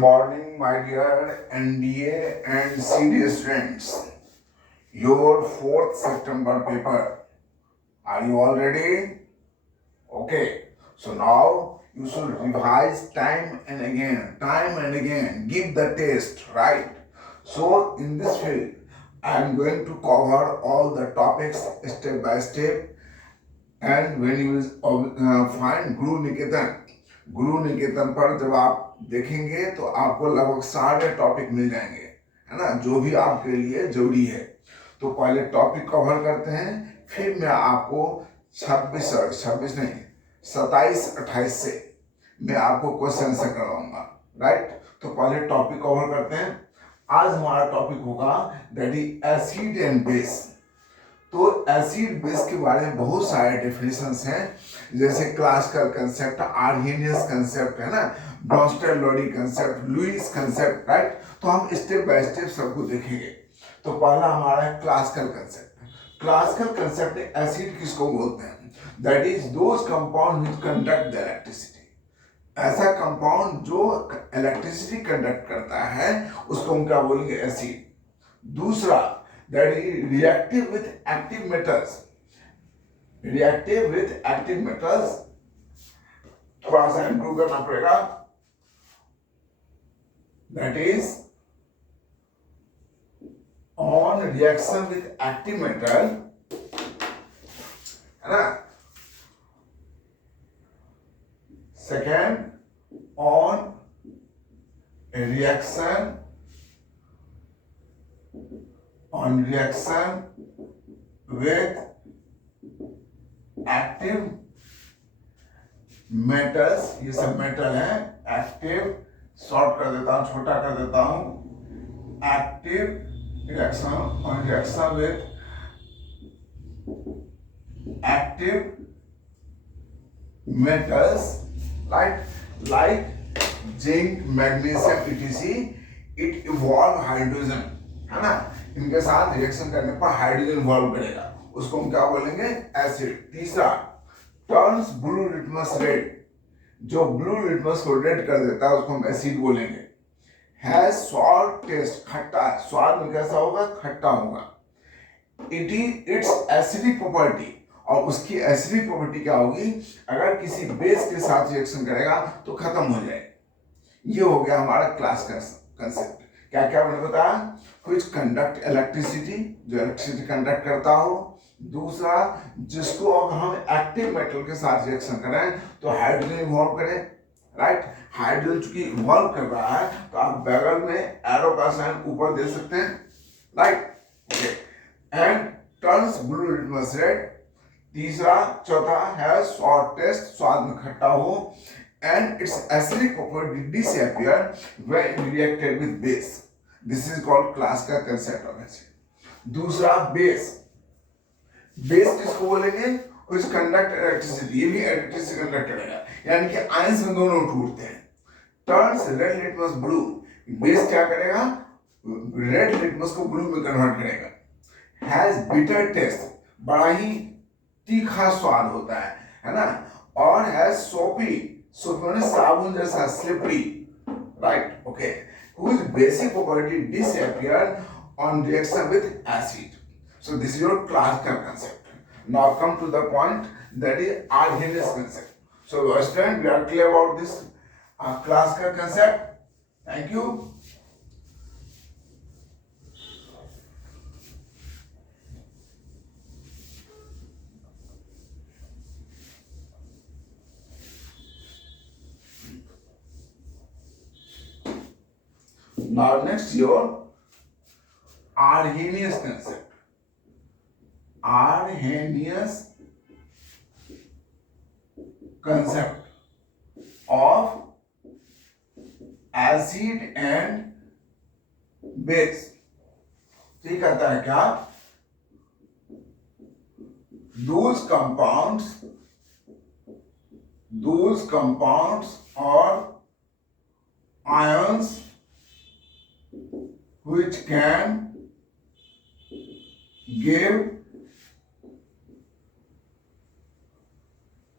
morning, my dear NDA and CD students. Your 4th September paper. Are you all ready? Okay. So now you should revise time and again. Give the test, right? So in this field, I am going to cover all the topics step by step. And when you find गुरु निकेतन पर जब आप देखेंगे तो आपको लगभग सारे topic मिल जाएंगे, है ना, जो भी आपके लिए जरूरी है। तो पहले टॉपिक कवर करते हैं, फिर मैं आपको 27 नहीं 27-28 से मैं आपको क्वेश्चन से करवाऊंगा, राइट। तो पहले टॉपिक कवर करते हैं। आज हमारा टॉपिक होगा that is acid and base. तो एसिड बेस के बारे में बहुत सारे डेफिनेशंस हैं, जैसे क्लासिकल कंसेप्ट, आर्हेनियस कंसेप्ट, है ना, ब्रॉन्स्टेड-लोडी कंसेप्ट, लुईस कंसेप्ट, राइट। तो हम स्टेप बाय स्टेप सबको देखेंगे। तो पहला हमारा है क्लासिकल कंसेप्ट। क्लासिकल कंसेप्ट में एसिड किसको बोलते हैं? That is those compound which conduct the electricity. ऐसा कंपाउंड जो इलेक्ट्रिसिटी कंडक्ट करता है उसको हम क्या बोलेंगे? एसिड। दूसरा, that is reactive with active metals। थोड़ा सा इंप्रूव करना पड़ेगा। that is on reaction with active metal, है ना। Second, on reaction with active metals। ये सब मेटल है। एक्टिव शॉर्ट कर देता हूं, छोटा कर देता हूं। Active reaction with active metals, like zinc, magnesium, etc। it evolve hydrogen, है ना। इनके साथ रिएक्शन करने पर हाइड्रोजन इवॉल्व करेगा, उसको हम क्या बोलेंगे? एसिड। तीसरा, टर्न्स ब्लू लिटमस रेड। जो ब्लू लिटमस को रेड कर देता है उसको हम एसिड बोलेंगे। हैज सॉल्ट टेस्ट, खट्टा, स्वाद में कैसा होगा? खट्टा होगा। It is it's acidic property, और उसकी एसिडिक प्रॉपर्टी क्या होगी? अगर किसी बेस के साथ रिएक्शन करेगा तो खत्म हो जाएगा। ये हो गया हमारा क्लास का कंसेप्ट। क्या क्या मैंने बताया? कुछ कंडक्ट इलेक्ट्रिसिटी, जो इलेक्ट्रिसिटी कंडक्ट करता हो। दूसरा, जिसको अगर हम एक्टिव मेटल के साथ रिएक्शन करें तो हाइड्रोजन इवॉल्व करें, राइट। हाइड्रोजन चूंकि इवॉल्व कर रहा है तो आप बगल में एरो का साइन ऊपर दे सकते हैं, right. Okay. And turns blue litmus red. तीसरा, चौथा है सॉल्ट टेस्ट, स्वाद में खट्टा हो। And its acidic property disappear when reacted with base। This is called classical concept of acid। दूसरा, बेस। बेस किसको बोलेंगे? which conduct electricity। ये भी इलेक्ट्रिसिटी कंडक्ट करेगा, यानी कि आयंस में दोनों टूटते हैं। Turns red litmus blue. Base क्या करेगा? रेड लिटमस को ब्लू में कन्वर्ट करेगा। हैज बिटर टेस्ट, बड़ा ही तीखा स्वाद होता है ना। और हैज सोपी, साबुन जैसा, slippery, right. Okay. whose basic property disappear on reaction with acid। So this is your classical concept। Now come to the point, that is Arrhenius concept। So students, we are clear about this classical concept? Thank you। Now next, your Arrhenius concept। Arrhenius concept of acid and base। ठीक कहता है क्या? Those compounds or ions which can give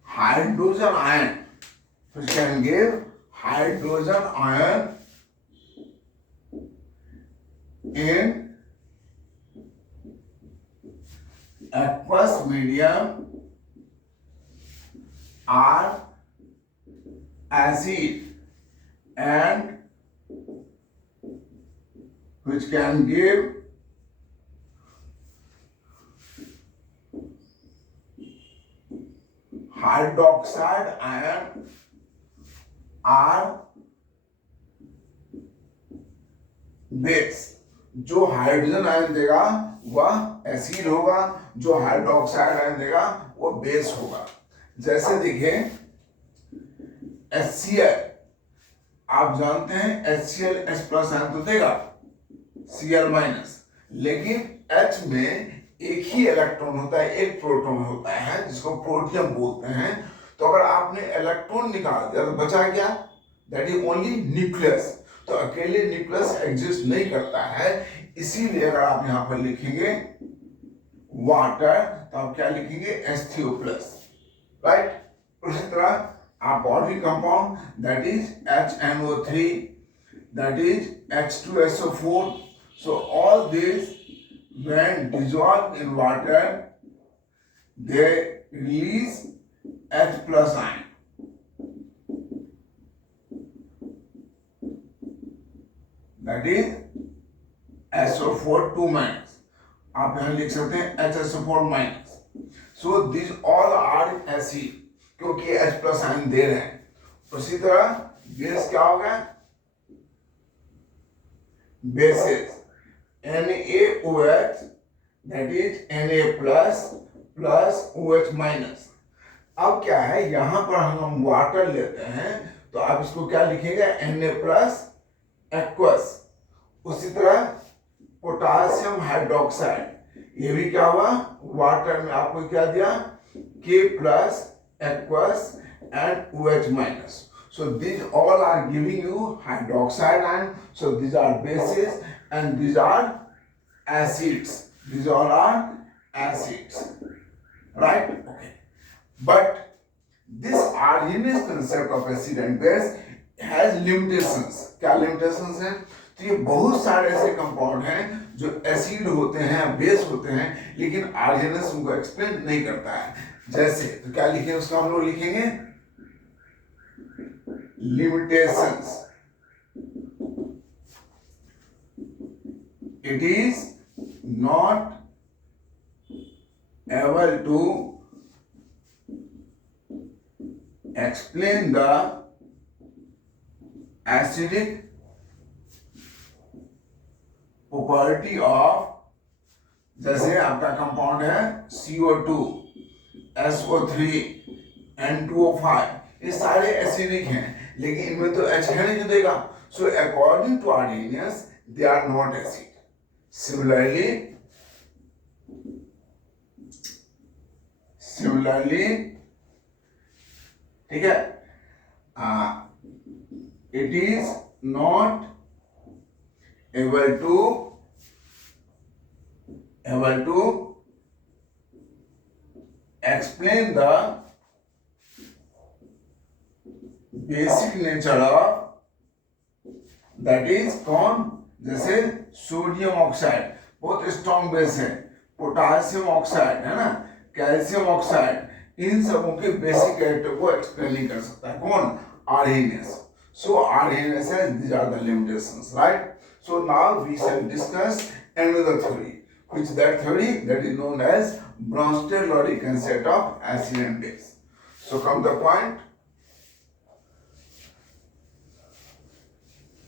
hydrogen ion, which can give hydrogen ion in aqueous medium are acid and which can give hydroxide ion are base. जो hydrogen ion देगा वह acid होगा, जो hydroxide ion देगा वो base होगा। जैसे देखिए HCl, आप जानते हैं HCl H प्लस आयन तो देगा, Cl माइनस, लेकिन H में एक ही इलेक्ट्रॉन होता है, एक प्रोटॉन होता है जिसको प्रोटियम बोलते हैं। तो अगर आपने इलेक्ट्रॉन निकाल दिया तो बचा क्या? That is only nucleus. तो अकेले न्यूक्लियस एग्जिस्ट नहीं करता है, इसीलिए अगर आप यहां पर लिखेंगे वाटर तो आप क्या लिखेंगे? H3O plus, right. उसी तरह आप और भी compound that is HNO3, that is H2SO4. So all these when dissolved in water they release H plus ion. That is SO4 2 minus. आप यहाँ लिख सकते हैं HSO4 minus. So these all are acid क्योंकि H plus ion दे रहे हैं। उसी तरह बेस क्या होगा? Bases NaOH, that is Na plus plus OH minus। अब क्या है, यहां पर हम वाटर लेते हैं तो आप इसको क्या लिखेंगे? Na plus aqueous. उसी तरह पोटासियम हाइड्रोक्साइड, ये भी क्या हुआ? वाटर में आपको क्या दिया? K plus aqueous and OH minus. So these all are giving you hydroxide ion. So these are bases and these are acids. These all are acids, right? Okay. But this Arrhenius concept of acid and base has limitations. क्या limitations हैं? तो ये बहुत सारे ऐसे compound हैं जो acid होते हैं, बेस होते हैं, लेकिन आर्हेनियस उनको एक्सप्लेन नहीं करता है। जैसे तो क्या लिखेंगे उसका? हम लोग लिखेंगे limitations. It is not able to explain the acidic property of, जैसे आपका कंपाउंड है CO2, SO3, N2O5, ये सारे एसिडिक हैं, लेकिन इनमें तो H है नहीं जो देगा। So according to Arrhenius they are not acid. Similarly ठीक है, it is not able to explain the basic nature of, that is कौन? जैसे सोडियम ऑक्साइड बहुत स्ट्रॉन्ग बेस है, पोटासियम ऑक्साइड है ना, कैल्शियम ऑक्साइड, इन सबों के बेसिक कैरेक्टर को एक्सप्लेन नहीं कर सकता है कौन? Arrhenius. So Arrhenius has, these are the limitations, right? So now we shall discuss another theory, which that theory that is known as Bronsted-Lowry concept of acid and base. So come the point.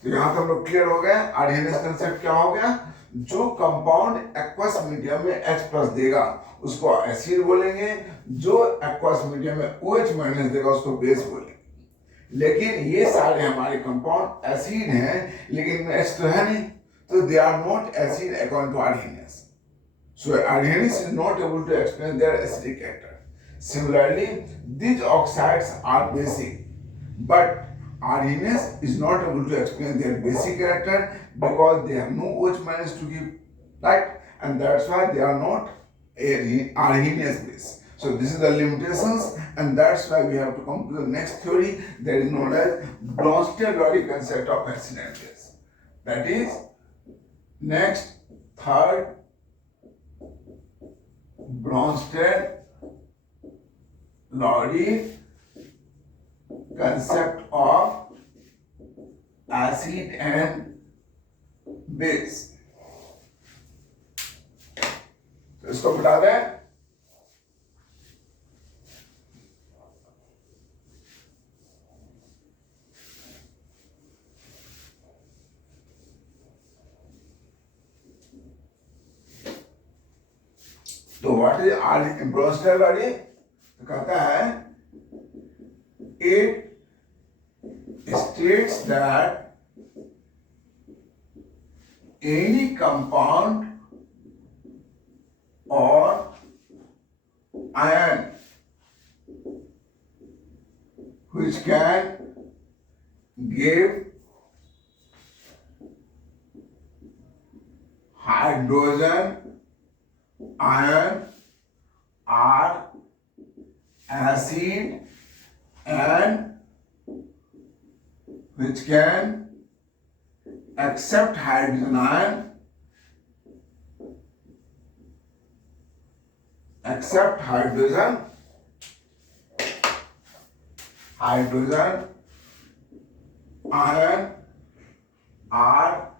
तो यहां तक हम लोग clear हो गए। Arrhenius concept क्या हो गया? जो कंपाउंड एक्वस मीडियम में H प्लस देगा उसको एसिड बोलेंगे, जो एक्वस मीडियम में OH माइनस देगा उसको बेस बोलेंगे। लेकिन ये सारे हमारे कंपाउंड एसिड हैं, लेकिन H तो है नहीं, तो they are not acid according to Arrhenius. So Arrhenius is not able to explain their acidic character. Similarly, these oxides are basic, but Arrhenius is not able to explain their basic character because they have no OH minus to give, right? And that's why they are not Arrhenius base. So this is the limitations, and that's why we have to come to the next theory that is known as Bronsted-Lowry concept of acid and base. That is Next, third, Bronsted-Lowry concept of acid and base. तो इसको बता दें। तो what is Bronsted-Lowry? तो कहता है it states that any compound or ion which can give hydrogen ion are acid and which can accept hydrogen ion ion are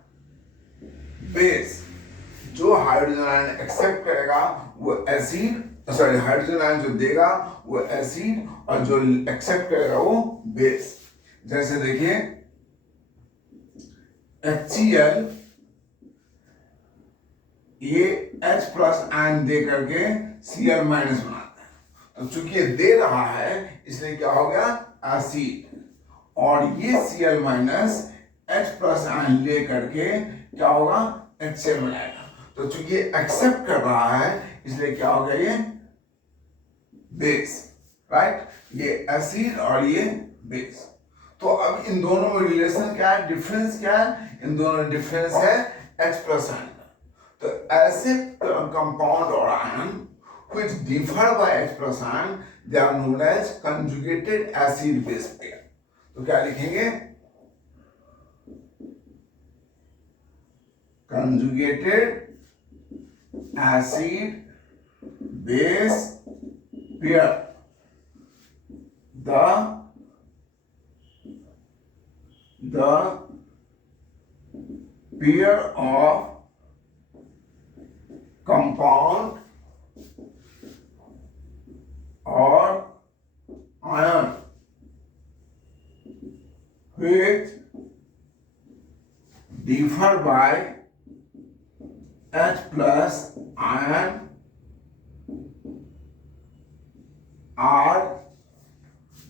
base। जो hydrogen ion accept करेगा वो एसिड, सॉरी हाइड्रोजन आयन जो देगा वो acid और जो accept करेगा वो बेस। जैसे देखिए HCl ये H प्लस आयन दे करके Cl माइनस बनाता है, तो चूंकि ये दे रहा है इसलिए क्या हो गया एसिड, और ये Cl minus H plus ion ले करके क्या होगा HCl बनाएगा। तो चूंकि ये एक्सेप्ट कर रहा है इसलिए क्या हो गया ये बेस, राइट। ये एसिड और ये बेस। तो अब इन दोनों में रिलेशन क्या है, डिफरेंस क्या है? इन दोनों में डिफरेंस है H प्लस आयन। तो ऐसे कंपाउंड और ion which differ by H plus ion they are known as conjugated acid base pair। तो क्या लिखेंगे? conjugated acid base pair। The pair of compound or ion which differ by H plus ion are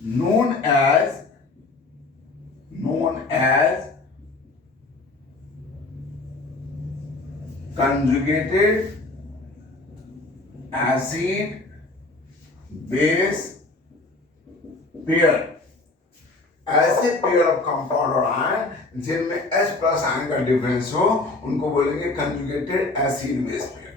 known as conjugated acid base pair। ऐसे pair of compound और ion जिनमें H plus ion का difference हो उनको बोलेंगे conjugated acid base pair.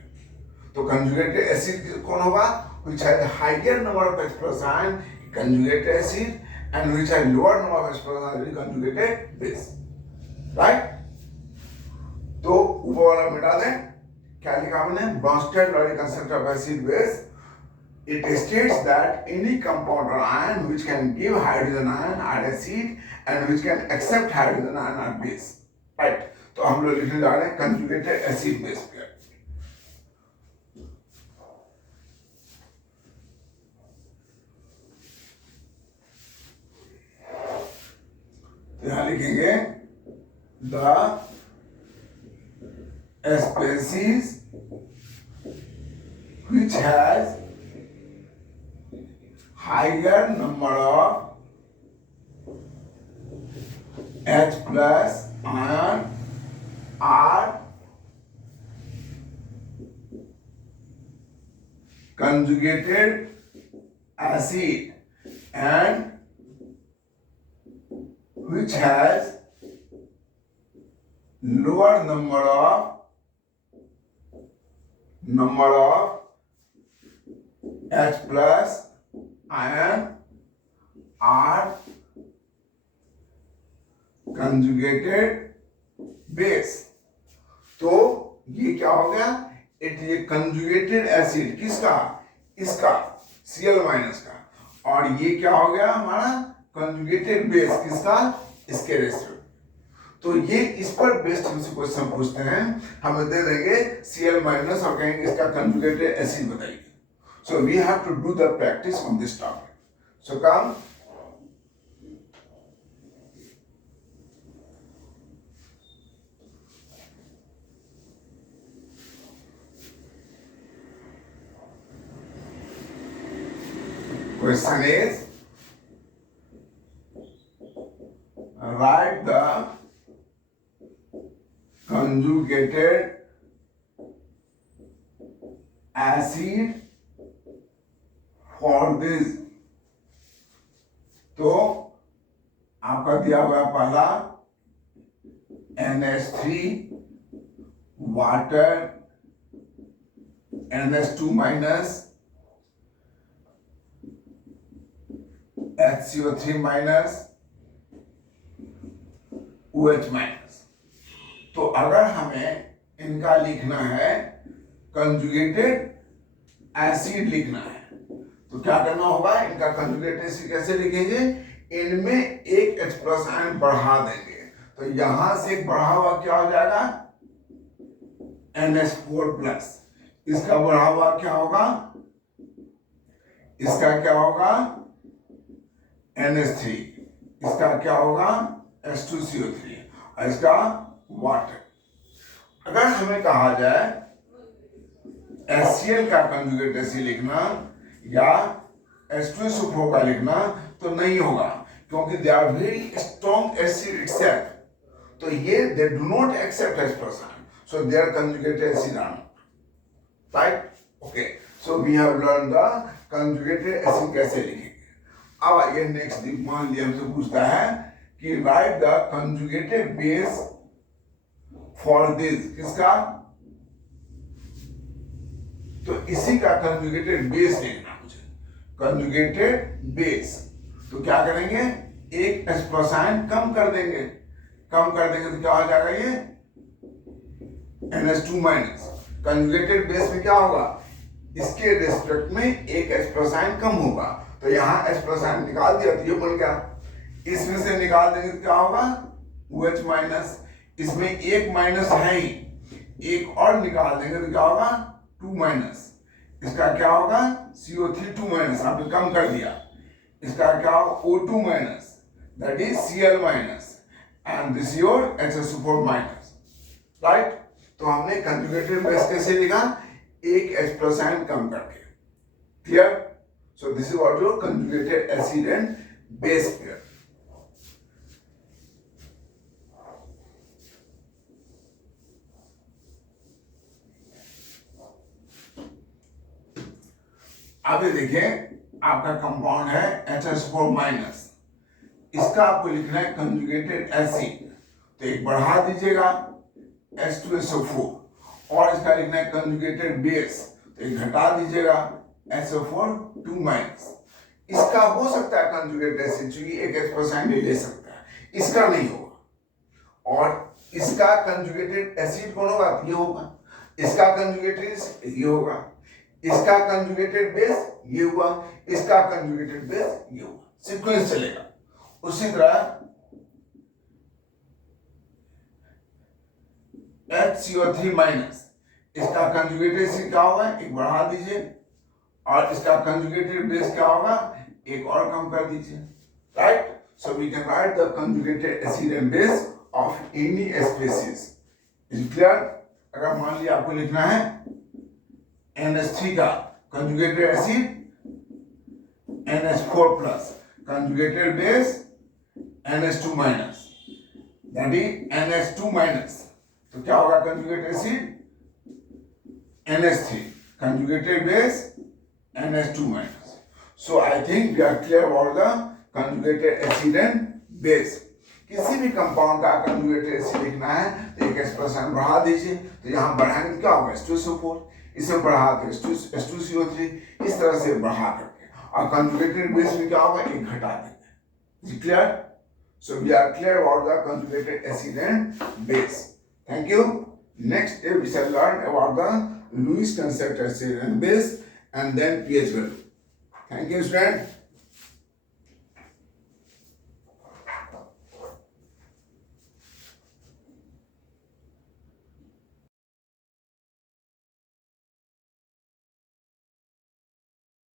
तो conjugated acid कौन होगा? which has a higher number of H plus ion conjugated acid and which has lower number of H plus ion conjugated base, right। तो ऊपर वाला मिटा दें। क्या लिखा हमने? Bronsted-Lowry concept of acid base। It states that any compound or ion which can give hydrogen ion are acid and which can accept hydrogen ion are base, right। तो हम लोग लिखने जा रहे हैं conjugated acid base pair। यहाँ लिखेंगे the species which has higher number of H plus ion are conjugated acid and which has lower number of H plus ion are conjugated base। तो ये क्या हो गया, ये कंजुगेटेड एसिड किसका, इसका Cl माइनस का, और ये क्या हो गया हमारा कंजुगेटेड बेस किसका, इसके रेस्पेक्ट। तो ये इस पर बेस्ड हमसे क्वेश्चन पूछते हैं, हमें दे देंगे Cl माइनस और कहेंगे इसका कंजुगेटेड एसिड बताइए। So we have to do the practice on this topic. So come question is, write the conjugated acid for this। तो आपका दिया हुआ पहला NH3 water NH2 minus HCO3 minus OH minus. तो अगर हमें इनका लिखना है कंजुगेटेड एसिड लिखना है तो क्या करना होगा, इनका कंजुगेटेड एसिड कैसे लिखेंगे, इनमें एक H+ आयन बढ़ा देंगे। तो यहां से एक बढ़ा हुआ क्या हो जाएगा NH4+, इसका बढ़ा हुआ क्या होगा, इसका क्या होगा NH3, इसका क्या होगा H2CO3 और इसका वाटर। अगर हमें कहा जाए HCl का कंजुगेट एसिड लिखना या H2SO4 का लिखना तो नहीं होगा, क्योंकि they are very strong acid itself. तो ये they do not accept H+, so their conjugated acid are not right। okay, so we have learned the conjugated acid कैसे लिखेंगे। अब आइए नेक्स्ट, मान लिया हमसे पूछता है कि right the conjugated base for this, किसका, तो इसी का कंजुगेटेड बेस लिखना मुझे, कंजुगेटेड बेस। तो क्या करेंगे, एक H+ आयन कम कर देंगे, कम कर देंगे तो क्या हो जाएगा ये NH2 माइनस। कंजुगेटेड बेस में क्या होगा, इसके रेस्पेक्ट में एक H+ आयन कम होगा, तो यहाँ H+ आयन निकाल दिया तो ये बन गया। इसमें से निकाल देंगे तो क्या होगा OH माइनस, इसमें एक माइनस है ही, एक और निकाल देंगे तो क्या होगा 2 माइनस, इसका क्या होगा CO3 2 माइनस, आपने कम कर दिया, इसका क्या होगा O2 minus, that is Cl minus, and this your HSO4 minus, right. तो हमने कंजुगेटेड बेस कैसे लिखा, एक H+ आयन कम करके, clear. So this is what your conjugated acid and base pair. अभी देखिए आपका कंपाउंड है HSO4 माइनस, इसका आपको लिखना है कंजुगेटेड एसिड, तो एक बढ़ा दीजिएगा H2SO4, और इसका लिखना है कंजुगेटेड बेस, तो एक घटा दीजिएगा SO4 2 माइनस। इसका हो सकता है कंजुगेटेड एसिड, चूंकि एक H+ आयन ले सकता है, इसका नहीं होगा। और इसका कंजुगेटेड एसिड कौन होगा, ये होगा, इसका कंजुगेटेड ये होगा, इसका कंजुगेटेड बेस ये हुआ, इसका कंजुगेटेड बेस ये हुआ, सीक्वेंस चलेगा। उसी तरह HCO3 माइनस, इसका कंजुगेटेड एसिड क्या होगा, एक बढ़ा दीजिए, और इसका कंजुगेटेड बेस क्या होगा, एक और कम कर दीजिए, right. So we can write the conjugated acid and base of any species, is clear. अगर मान लिया आपको लिखना है NH3 का conjugated acid NH4+, conjugated base NH2 minus, that is NH2 minus, तो क्या होगा conjugated acid NH3, conjugated base NH2 minus. So I think we are clear about the conjugated acid and base. किसी भी compound का conjugated acid लिखना है तो एक H+ आयन बढ़ा दीजिए, तो यहाँ बढ़ाएंगे तो क्या होगा H2SO4, इसे बढ़ा के H2CO3, इस तरह से बढ़ा करके, और कंजुगेटेड बेस में क्या होगा, एक घटा देंगे। Clear? So we are clear about the conjugated acid and base. Thank you. Next day we shall learn about the Lewis concept acid and base and then pH value. Thank you, student.